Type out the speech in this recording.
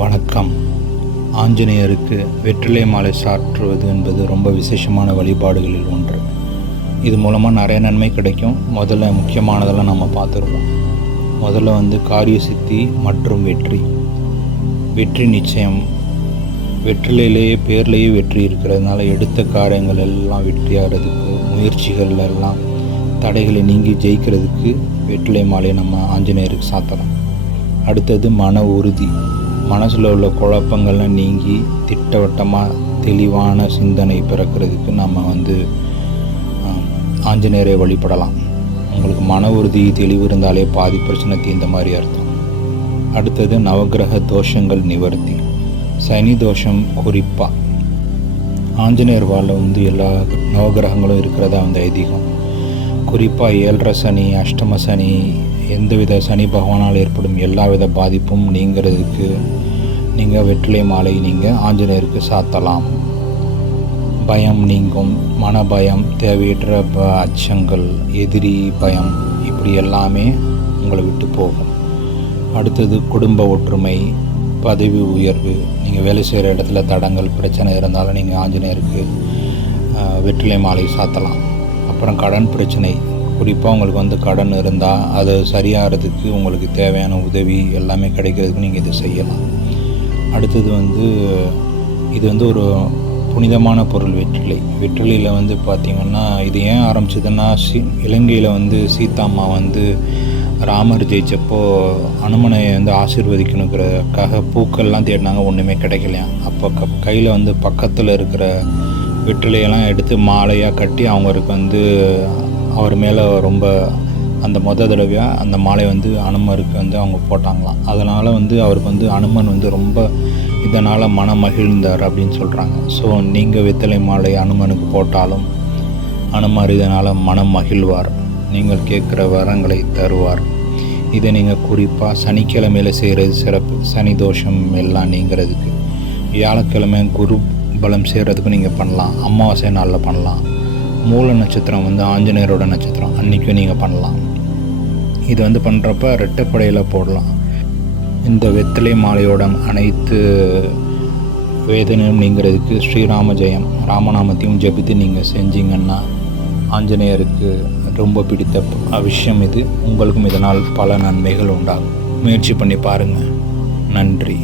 வணக்கம். ஆஞ்சநேயருக்கு வெற்றிலை மாலை சாற்றுவது என்பது ரொம்ப விசேஷமான வழிபாடுகளில் ஒன்று. இது மூலமாக நிறைய நன்மை கிடைக்கும். முதல்ல முக்கியமானதெல்லாம் நம்ம பார்த்துருவோம். முதல்ல காரிய சித்தி மற்றும் வெற்றி நிச்சயம். வெற்றிலையிலேயே பேர்லேயே வெற்றி இருக்கிறதுனால எடுத்த காரியங்கள் எல்லாம் வெற்றியாகிறதுக்கு, முயற்சிகள் எல்லாம் தடைகளை நீங்கி ஜெயிக்கிறதுக்கு வெற்றிலை மாலையை நம்ம ஆஞ்சநேயருக்கு சாத்தலாம். அடுத்தது மன உறுதி. மனசில் உள்ள குழப்பங்கள்லாம் நீங்கி திட்டவட்டமாக தெளிவான சிந்தனை பிறக்கிறதுக்கு நம்ம ஆஞ்சநேயரை வழிபடலாம். உங்களுக்கு மன உறுதி தெளிவு இருந்தாலே பாதி பிரச்சனை தீர்ந்த மாதிரி அர்த்தம். அடுத்தது நவகிரக தோஷங்கள் நிவர்த்தி. சனி தோஷம் குறிப்பாக ஆஞ்சநேயர் வாழில் எல்லா நவகிரகங்களும் இருக்கிறதா ஐதீகம். குறிப்பாக 7.5 சனி, அஷ்டம சனி, எந்தவித சனி பகவானால் ஏற்படும் எல்லா வித பாதிப்பும் நீங்கிறதுக்கு நீங்கள் வெற்றிலை மாலை நீங்கள் ஆஞ்சநேயருக்கு சாத்தலாம். பயம் நீங்கும். மன பயம், தேவையற்ற அச்சங்கள், எதிரி பயம், இப்படி எல்லாமே உங்களை விட்டு போகும். அடுத்தது குடும்ப ஒற்றுமை, பதவி உயர்வு. நீங்கள் வேலை செய்கிற இடத்துல தடங்கள், பிரச்சனை இருந்தாலும் நீங்கள் ஆஞ்சநேயருக்கு வெற்றிலை மாலை சாத்தலாம். அப்புறம் கடன் பிரச்சனை, குறிப்பாக உங்களுக்கு கடன் இருந்தால் அது சரியாகிறதுக்கு உங்களுக்கு தேவையான உதவி எல்லாமே கிடைக்கிறதுக்கு நீங்கள் இதை செய்யலாம். அடுத்தது இது ஒரு புனிதமான பொருள் வெற்றிலையில் பார்த்திங்கன்னா இது ஏன் ஆரம்பிச்சதுன்னா இலங்கையில் சீதாம்மா ராமர் ஜெயிச்சப்போ அனுமனை ஆசீர்வதிக்கணுங்கிறதுக்காக பூக்கள்லாம் தேடினாங்க, ஒன்றுமே கிடைக்கலையா. அப்போ கையில் பக்கத்தில் இருக்கிற வெற்றிலையெல்லாம் எடுத்து மாலையாக கட்டி அவங்களுக்கு அவர் மேலே ரொம்ப அந்த தடவையாக அந்த மாலை அனுமருக்கு அவங்க போட்டாங்களாம். அதனால் அவருக்கு அனுமன் ரொம்ப இதனால் மனம் மகிழ்ந்தார் அப்படின்னு சொல்கிறாங்க. ஸோ நீங்கள் வெற்றிலை மாலை அனுமனுக்கு போட்டாலும் அனுமர் இதனால் மனம் மகிழ்வார், நீங்கள் கேட்குற வரங்களை தருவார். இதை நீங்கள் குறிப்பாக சனிக்கிழமையில் செய்கிறது சிறப்பு. சனி தோஷம் எல்லாம் நீங்கிறதுக்கு. வியாழக்கிழமை குரு பலம் செய்கிறதுக்கும் நீங்கள் பண்ணலாம். அமாவாசை நாளில் பண்ணலாம். மூல நட்சத்திரம் ஆஞ்சநேயரோட நட்சத்திரம், அன்றைக்கும் நீங்கள் பண்ணலாம். இது பண்ணுறப்ப ரெட்டைப்படையில் போடலாம். இந்த வெற்றிலை மாலையோட அனைத்து வேதனையும் நீங்கிறதுக்கு ஸ்ரீராம ஜெயம் ராமநாமத்தையும் ஜபித்து நீங்கள் செஞ்சீங்கன்னா ஆஞ்சநேயருக்கு ரொம்ப பிடித்த விஷயம் இது. உங்களுக்கும் இதனால் பல நன்மைகள் உண்டாகும். முயற்சி பண்ணி பாருங்கள். நன்றி.